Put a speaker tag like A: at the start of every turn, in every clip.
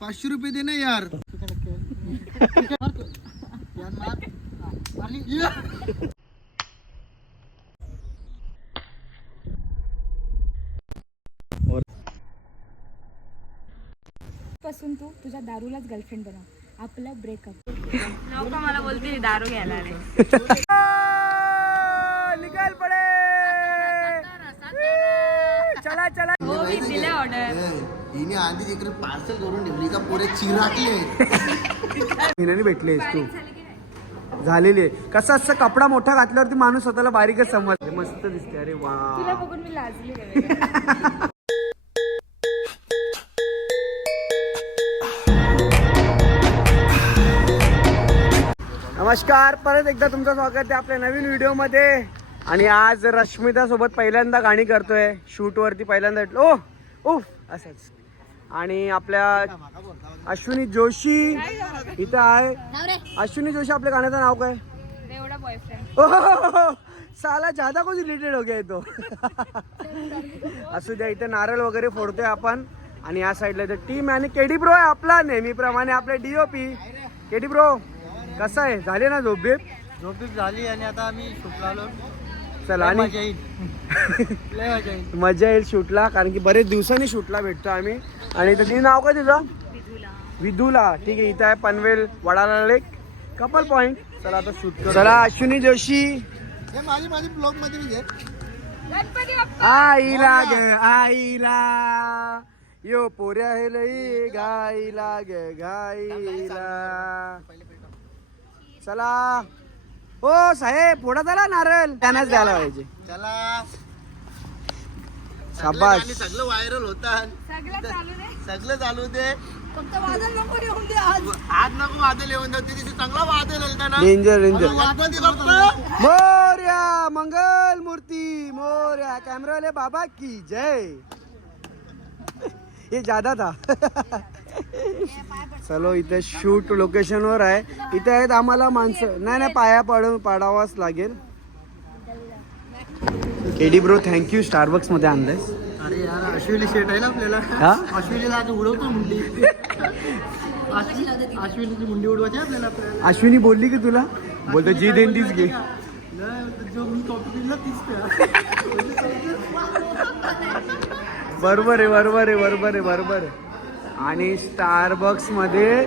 A: पाचशे रुपये दे ना यार.
B: पासून तू तुझ्या दारूलाच गर्लफ्रेंड बनव. आपला ब्रेकअप
C: लोक मला बोलतील दारू घ्यायला आले
D: निकाल पडे चला चला
C: हो मी दिले ऑर्डर
A: हिने आधी इकडे पार्सल करून ठेवली. का पोरे
D: महिन्याने भेटलेस तू. झालेली आहे. कसं असं कपडा मोठा घातल्यावरती माणूस स्वतःला बारीकच समजते. मस्त दिसते अरे
B: तुला
D: वा
B: बघून मी लाजली.
D: नमस्कार. परत एकदा तुमचं स्वागत आहे आपल्या नवीन व्हिडिओमध्ये आणि आज रश्मिता सोबत पहिल्यांदा गाणी करतोय. शूट वरती पहिल्यांदा भेटलो ओ उफ असंच. आणि आपल्या अश्विनी जोशी इथं आहे. अश्विनी जोशी आपल्या गाण्याचं नाव काय? साला ज्यादा कुछ रिलेटेड हो गया तो. असू द्या इथे नारळ वगैरे फोडतोय आपण. आणि या साईडला इथे टीम आणि केडी ब्रो आहे आपला नेहमीप्रमाणे आपले डीओपी केडी ब्रो कसं आहे? झाले ना झोप बीप?
A: झोपीत झाली आणि आता आम्ही आलो
D: चला आणि
A: येईल. लय मजा येईल.
D: मजा येईल शूटला कारण की बरेच दिवसांनी शूटला भेटतो आम्ही. आणि इथं तिने नाव काय तिचं विधूला. ठीक आहे इथं आहे Panvel Wadala lake couple point चला आता शूट करू. चला अश्विनी जोशी.
A: हे माझी माझी ब्लॉगमध्ये घे
B: गणपती बाप्पा!
D: आईला ग आईला. यो पोऱ्या हे लई गाईला ग गाईला. चला. हो साहेब फोडा चला नारळ. त्यांनाच द्यायला पाहिजे.
A: चला.
D: शाबास.
A: आणि सगळं व्हायरल होतात
B: सगळं चालू दे.
A: सगळं चालू दे.
B: फक्त वाजल नको येऊन दे आज.
A: आज नको वादळ येऊन जाते तिथे चांगला वादळ आलता ना.
D: Danger danger
A: Ganpati Bappa.
D: Morya Mangal Murti Morya. कॅमेरावाले बाबा की जय. ये ज्यादा था। चलो इथे शूट लोकेशनवर आहे. इथे आहेत आम्हाला माणसं. नाही नाही पाया पडून पाडावाच लागेल. केडी ब्रो थँक्यू स्टारबक्समध्ये आणलंयस.
A: अरे यार अश्विनी शेट आहे ना आपल्याला?
D: हा?
A: आता उडवतो मुंडी. अश्विनी- अश्विनीची मुंडी उडवायची आपल्याला
D: अश्विनी बोलली की तुला? बोलतो जी देईन तीच घे.
A: जो मी कॉपी दिला तीच.
D: बरोबर आहे बरोबर आहे बरोबर आहे बरोबर आहे. आणि स्टारबक्समध्ये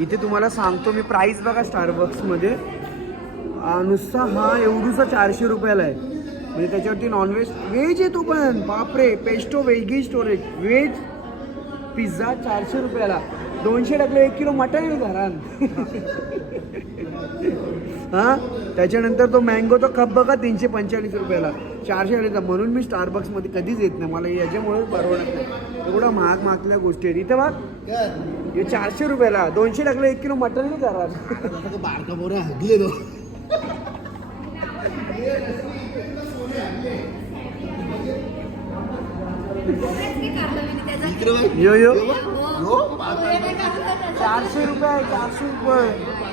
D: इथे तुम्हाला सांगतो मी प्राइस बघा स्टारबक्समध्ये. नुसता हा एवढूसा चारशे रुपयाला आहे. म्हणजे त्याच्यावरती नॉनव्हेज व्हेज आहे तो पण. बापरे पेस्टो वेगळी स्टोरेज व्हेज पिझ्झा चारशे रुपयाला. दोनशे टाकले एक किलो मटण येईल घरात. हां? त्याच्यानंतर तो मँगो तो कप बघा तीनशे पंचेचाळीस रुपयाला. चारशे रुपयाचा म्हणून मी स्टारबक्समध्ये कधीच येत नाही मला याच्यामुळे परवडत नाही एवढा महाग महागल्या गोष्टी आहेत इथं बघ हे चारशे रुपयाला दोनशे टाकलं एक किलो
A: आता तो बारका बोरा हगले तो.
D: यो यो. चारशे रुपये चारशे रुपये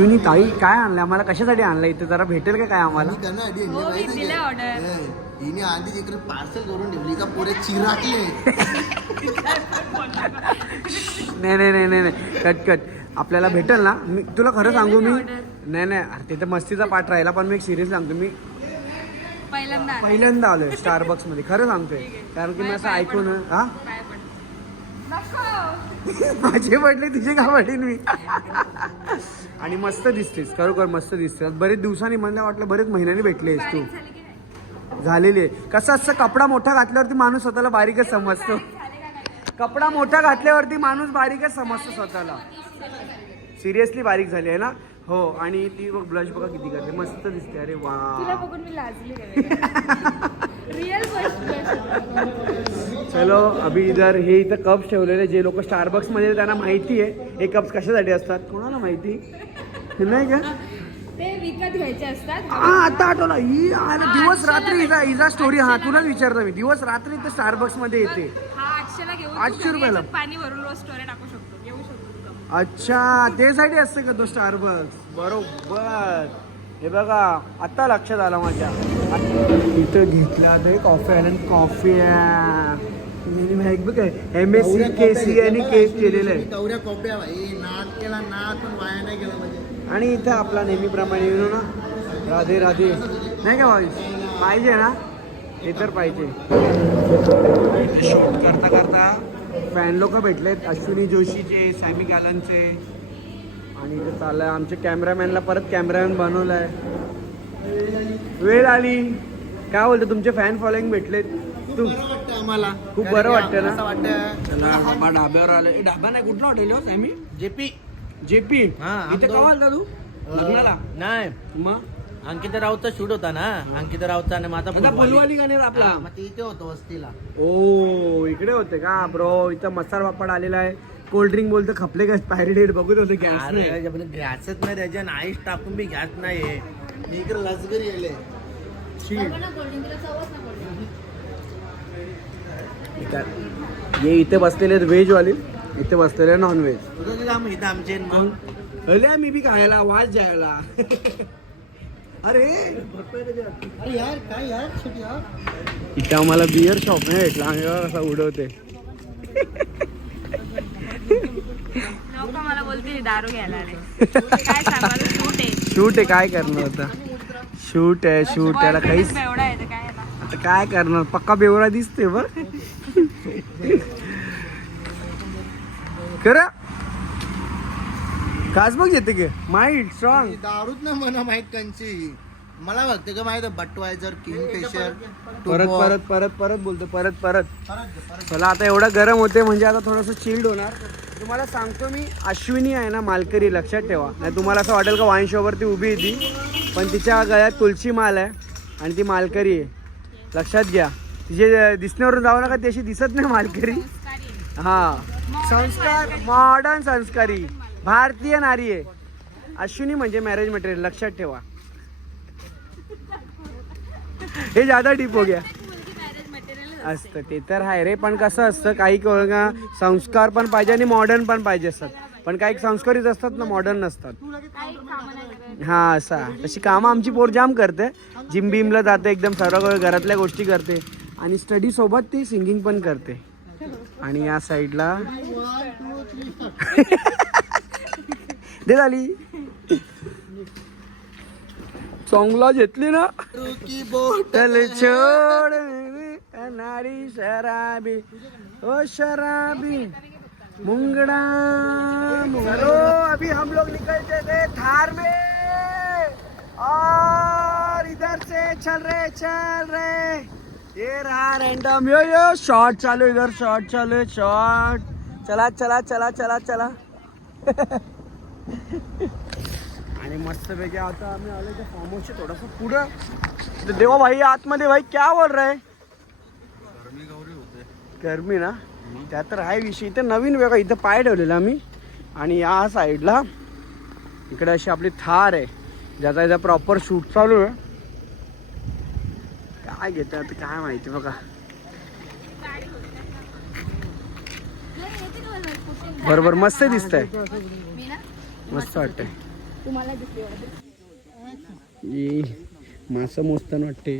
D: शिवनी ताई काय आणलं आम्हाला कशासाठी आणलं इथं जरा भेटेल का काय आम्हाला?
A: त्यांना आधी
C: हो मी दिले?
A: हे, हिने आधी इकडे पार्सल करून ठेवली. का पोरे चिराटले
D: नाही नाही नाही नाही नाही. कट कट आपल्याला भेटेल ना? मी तुला खरं सांगू मी? नाही नाही. अरे ते तर मस्तीचा पाठ राहिला पण मी एक सिरियस सांगतो. मी
C: पहिल्यांदा आले.
D: पहिल्यांदा आलोय स्टारबक्समध्ये. खरं सांगतोय. कारण की मी असं ऐकून हा. माझे पडले तुझे का पडेल मी? आणि मस्त दिसतेस खरोखर मस्त दिसतेस. बरेच दिवसांनी मला वाटलं बरेच महिन्यांनी भेटलेस तू? झालेली आहे. कसं असं कपडा मोठा घातल्यावरती माणूस स्वतःला बारीकच समजतो. कपडा मोठा घातल्यावरती माणूस बारीकच समजतो स्वतःला. सिरियसली बारीक झाली आहे ना? हो आणि ती बघ ब्लश बघा किती करते. मस्त दिसते. अरे
B: तुला
D: वा
B: बघून मी लाजली रिअल
D: चलो अभि इधर हे इथं कप्स ठेवलेले जे लोक स्टारबक्समध्ये त्यांना माहिती आहे हे कप्स कशासाठी असतात? कोणाला माहिती? नाही का?
B: ते विकत घ्यायचे असतात.
D: हा आता आठवला. ही आला दिवस रात्री हिचा हिचा स्टोरी हा तुलाच विचारतो मी. दिवस रात्री इथं स्टारबक्समध्ये येते.
C: हा आठशेला घेऊन तू
D: 800
C: घरी
D: रुपयाला?
C: याच्यात पाणी भरून रोज स्टोरी टाकू शकतो. घेऊ शकतो तू कप.
D: अच्छा त्यासाठी असते का तो स्टारबक्स बरोबर. हे बघा आता लक्षात आलं माझ्या. इथं घेतला ते कॉफी आयलंड कॉफी बॅग बघ M S C K C आणि के केलेलं आहे.
A: कवऱ्या कोपऱ्या भाई. नाद केला नाद पण वाया नाही गेला पाहिजे
D: आणि इथं आपला नेहमीप्रमाणे येऊ ना. राधे राधे. नाही का भाई? पाहिजे ना? हे तर पाहिजे. शूट करता करता फॅन लोक भेटलेत. अश्विनी जोशीचे सॅमी गॅलनचे. आणि इथे चाललंय आमच्या कॅमेरामॅनला परत कॅमेरामॅन बनवलाय. वेळ आली. काय बोलतो तुमचे फॅन फॉलोईंग भेटलेत? तू
A: बरं वाटतं आम्हाला.
D: खूप बरं वाटतं ना?
A: असं वाटतं
D: डाब्यावर आले डाबा नाही कुठला हॉटेल हो सॅमी
A: जेपी.
D: जेपी?
A: हा,
D: इथे कवा आलता तू? लग्नाला?
E: नाही.
D: मग?
E: अंकिता राऊतचा शूट होता ना. अंकिता राऊतचा आणि माझा
D: आता
E: फुलवाली.
D: का नाही आपला?
A: मग इथे होतो वस्तीला.
D: ओ इकडे होते का? ब्रो इथं मसाला पापड आलेला आहे. कोल्ड्रिंक बोलतो खपले का पायरेट बघत होते गॅस
E: अरे
D: नाही.
E: गॅसच नाही त्याच्या आईस टाकून बी गॅस नाही आहे.
A: मी इकडे लसगरी गेले
D: ये इथे बसलेले व्हेज वाले. इथे बसलेले नॉन व्हेज
E: इथं आमचे मग?
D: अरे मी बी खायला वाज जायला. अरे.
A: अरे यार काय यार
D: इथे आम्हाला बिअर शॉप नाही भेटला आम्ही बघा कसा उडवते
C: लोक मला बोलतील दारू घ्यायला आले काय सांगाल? सूट आहे.
D: शूट आहे काय करणार होता शूट आहे शूट त्याला काहीच
C: एवढा आहे तर काय आता?
D: आता काय करणार? पक्का बेवरा दिसते बर खरं? काच बघ येते की. माइंड स्ट्रॉंग
A: दारूच ना मला माहीत कंची मला बघते का माहीत बटवायझर किंग फिशर
D: परत परत परत परत बोलतो परत परत. चला आता एवढं गरम होते म्हणजे आता थोडंसं चिल्ड होणार. तुम्हाला सांगतो मी अश्विनी आहे ना मालकरी लक्षात ठेवा. नाही तुम्हाला असं वाटेल का वाईन शॉपवरती उभी आहे ती? पण तिच्या गळ्यात तुळशी माल आहे आणि ती मालकरी आहे. लक्षात घ्या. तिचे दिसण्यावरून जाऊ नका ती अशी दिसत नाही मालकरी. हा. संस्कार मॉडर्न संस्कारी. भारतीय नारी आहे. अश्विनी म्हणजे मॅरेज मटेरियल लक्षात ठेवा. हे ज्यादा डीप हो गया. असतं. ते तर आहे रे पण कसं असतं काही क- संस्कार पण पाहिजे आणि मॉडर्न पण पाहिजे असतात पण काही संस्कारित असतात ना मॉडर्न नसतात. हा असा. तशी कामं आमची पोर जाम करते. जिम बिमला जाते एकदम सर्व घरातल्या गोष्टी करते. आणि स्टडी सोबत ती सिंगिंग पण करते. आणि या साईडला दे झाली सॉंगला घेतली ना?
A: की बोट
D: चल छोड़ नारी शराबी ओ शराबी। मुंगड़ा चलो अभी हम लोग निकलते थे थार में। और इधर से चल रहे चल रहे। ये रहा रैंडम यो यो शॉट चालू इधर शॉट चालू शॉट चला चला चला चला चला। मस्तपैकी आता आम्ही आलो त्या फार्म हाऊसच्या थोडंसं पुढं. देवा भाई आतमध्ये भाई क्या बोल रहा है? गरमी ना? त्या तर आहे विषय. इथं नवीन वेगळा इथं पाय ठेवलेला आम्ही. आणि या साईडला इकडे अशी आपली थार आहे ज्याचा इथं प्रॉपर शूट चालू आहे. काय घेतं आता काय माहिती बघा. बरोबर मस्त दिसतंय. मस्त वाटतंय.
B: तुम्हाला दिसते
D: ये मासं मोजताना वाटते.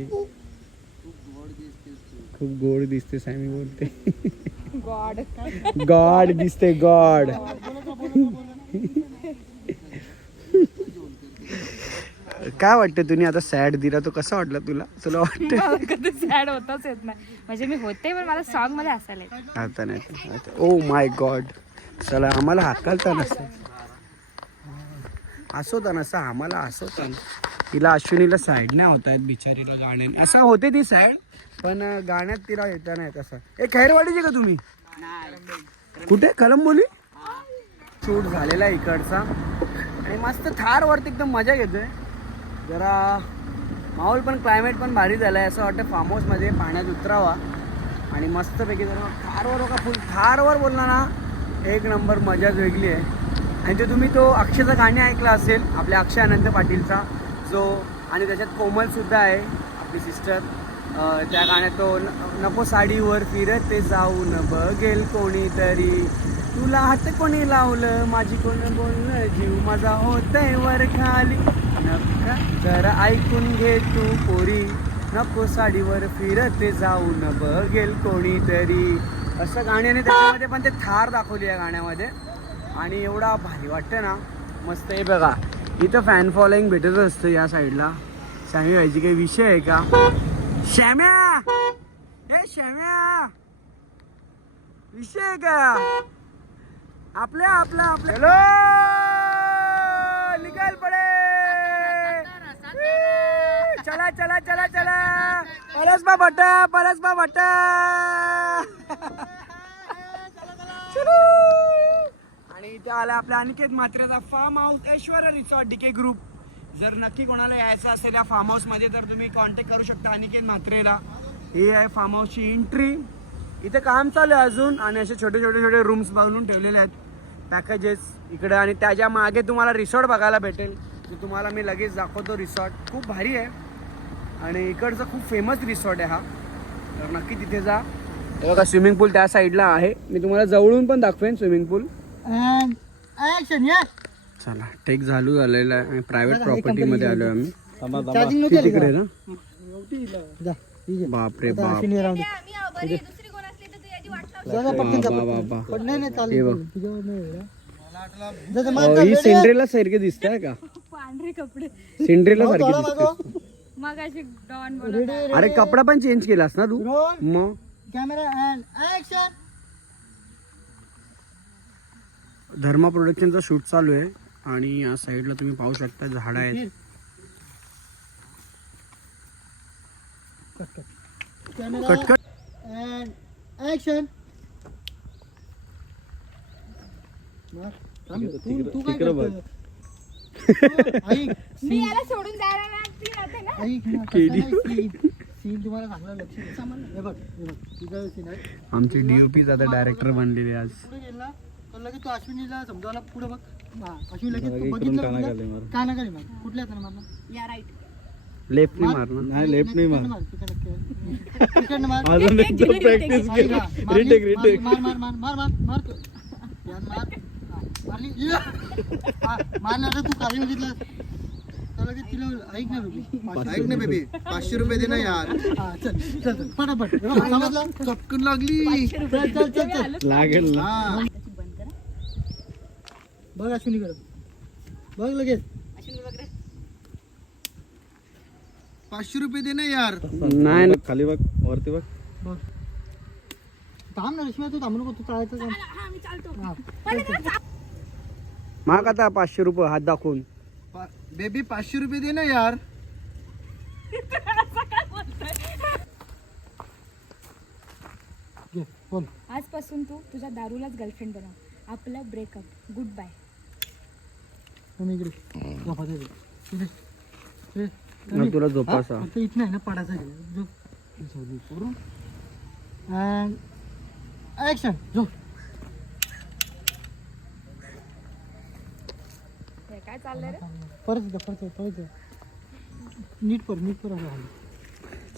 D: खूप गोड दिसते सामी बोलते.
B: गॉड.
D: गॉड दिसते गॉड. काय वाटतं तुम्ही आता सॅड दिला तो कसा वाटला तुला? तुला वाटतं?
B: सॅड होताच येत नाही. म्हणजे मी होते पण मला सॉंगमध्ये असायला.
D: आता नाही. ओ माय गॉड चला आम्हाला हाकालता नसतं असोता नसा आम्हाला असोता तिला अश्विनीला साईड नाही होत आहेत बिचारीला गाण्याने असं होते ती साईड पण गाण्यात तिला येता नाही कसं ए खैरवाडीचे का तुम्ही? कुठे? कलंबोली? शूट झालेला आहे इकडचा. आणि मस्त थार वरती एकदम मजा घेतोय जरा माहोल पण क्लायमेट पण भारी झालं आहे असं वाटतं फार्म हाऊसमध्ये पाण्यात उतरावा. आणि मस्तपैकी जरा थारवर बघा फुल थारवर बोलणार ना एक नंबर मजाच वेगळी आहे. आणि ते तुम्ही तो अक्षयचं गाणे ऐकलं असेल आपल्या अक्षय अनंत पाटीलचा जो आणि त्याच्यात कोमलसुद्धा आहे आपली सिस्टर त्या गाण्यात तो न- नको साडीवर फिरते जाऊन बघेल कोणीतरी. तुला हात कोणी लावलं? माझी कोण बोललं? जीव माझा होतय वर खाली. नका जरा ऐकून घे तू पोरी. नको साडीवर फिरते जाऊन बघेल कोणीतरी. असं गाण्याने त्याच्यामध्ये पण ते थार दाखवली या गाण्यामध्ये. आणि एवढा भारी वाटतं ना मस्त आहे बघा. इथं फॅन फॉलोईंग भेटत असतं या साईडला श्यामी व्हायची काही विषय आहे का? श्याम्या! हे श्याम्या! विषय आहे का? आपल्या आपला आपल्या हॅलो! निकाल पडे! चला चला चला चला! परसबा बा परसबा भट्टा चलो. आणि इथे आला आपल्या Aniket मात्रेचा farm house Aishwarya resort DK group जर नक्की कोणाला यायचं असेल या फार्म हाऊसमध्ये तर तुम्ही कॉन्टॅक्ट करू शकता अनिकेत मात्रेला ही आहे फार्म हाऊसची एंट्री इथे काम चालू आहे अजून आणि असे छोटे छोटे छोटे रूम्स बनवून ठेवलेले आहेत. पॅकेजेस इकडे आणि त्याच्यामागे तुम्हाला रिसॉर्ट बघायला भेटेल. की तुम्हाला मी लगेच दाखवतो रिसॉर्ट खूप भारी आहे. आणि इकडचं खूप फेमस रिसॉर्ट आहे हा. तर नक्की तिथे जा. बघा स्विमिंग पूल त्या साईडला आहे. मी तुम्हाला जवळून पण दाखवेन स्विमिंग पूल चला टेक झालू झालेला आहे. प्रायव्हेट प्रॉपर्टीमध्ये आलो आम्ही. तिकडे आहे ना? बापरे बाप. हे अहो, ही सेंड्रेला सारखे दिसत आहे का?
B: पांढरे कपडे.
D: सेंड्रेला सारखी दिसते
B: मग. अशी डॉन बनवतात
D: अरे कपडा पण चेंज केलास ना तू? मग? धर्मा प्रोडक्शनचा शूट चालू आहे आणि या साईडला तुम्ही पाहू शकता झाड आहेत. कटकट
B: मी याला सोडून जायला लागते राहते ना
D: आमची डीओपी आता डायरेक्टर बनलेले आज.
F: लगेच तू अश्विनीला समजावला पुढे बघ. हा, अश्विनी लगेच तू बघितलं कुठलं? कानाखाली मार. कुठल्या हाताने मारणार?
B: या राईट
D: लेफ्ट नाही मारणार.
F: नाही लेफ्ट नाही मार. तिकडनं मार. प्रॅक्टिस मार मार मार मार मार मार तू. यार मार. हा, मारली. ये. हा, रे तू काही बघितलं तर लगेच तिला ऐक ना बेबी
A: ऐक ना बेबी. पाचशे रुपये दे ना यार.
F: हा चल चल चल. पटापट. समजलं?
A: चटकन लागली.
F: चल चल चल चल.
D: लागेल ना.
A: हा.
F: बघ अश्विनीकडे बघ लगेच.
A: पाचशे रुपये दे ना यार.
D: नाही ना.
E: खाली बघ वरती बघ.
F: बघ. थांब ना रश्मी तू थांबू नको तू चालायचं काम.
B: हा मी चालतो.
D: माग आता पाचशे रुपये हात दाखवून.
A: पा- बेबी पाचशे रुपये दे ना यार.
F: घे बोल.
B: आजपासून तू तुझ्या दारूलाच गर्लफ्रेंड बनव. आपलं ब्रेकअप गुड बाय
F: तुम्ही इकडे झोपा दे इकडे. ए,
D: मग तुला झोपासा
F: फक्त इथं आहे ना पडायचं आहे. झोप. झोप, झोप करून. झोप.
B: हे काय चाललंय रे
F: परत एकदा, परत एकदा, परत एकदा. नीट पर नीट पर.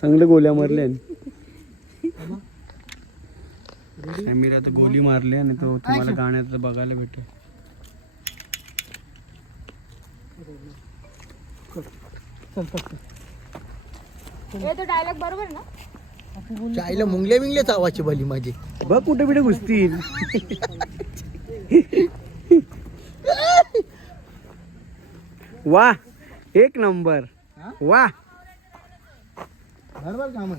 D: चांगले गोल्या मारले आता गोली मारली आणि तो तुम्हाला गाण्यात बघायला भेटेल
F: चल
B: हे तो डायलॉग बरोबर ना?
A: चायला मुंगले मिंगले चावाची भली माझी.
D: बघ कुठे कुठे घुसतील. वा एक नंबर. वा.
A: बरोबर काम